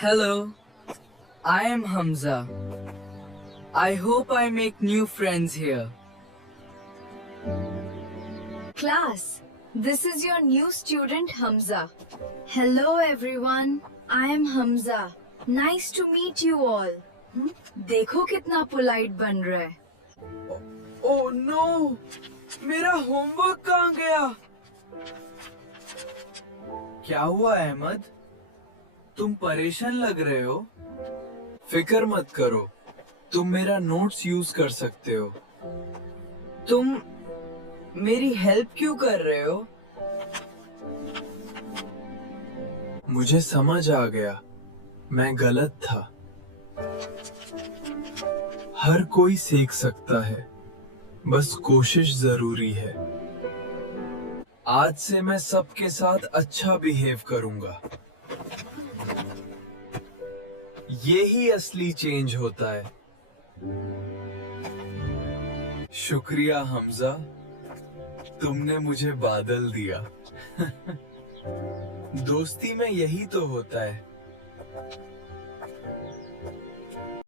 Hello, I am Hamza. I hope I make new friends here. Class, this is your new student Hamza. Hello everyone, I am Hamza. Nice to meet you all. देखो कितना polite बन रहा है. Oh no! मेरा homework कहाँ गया? क्या हुआ अहमद? तुम परेशान लग रहे हो? फिक्र मत करो, तुम मेरा नोट्स यूज कर सकते हो। तुम मेरी हेल्प क्यों कर रहे हो? मुझे समझ आ गया, मैं गलत था। हर कोई सीख सकता है, बस कोशिश जरूरी है। आज से मैं सबके साथ अच्छा बिहेव करूंगा। ये ही असली चेंज होता है। शुक्रिया हमजा, तुमने मुझे बादल दिया। दोस्ती में यही तो होता है,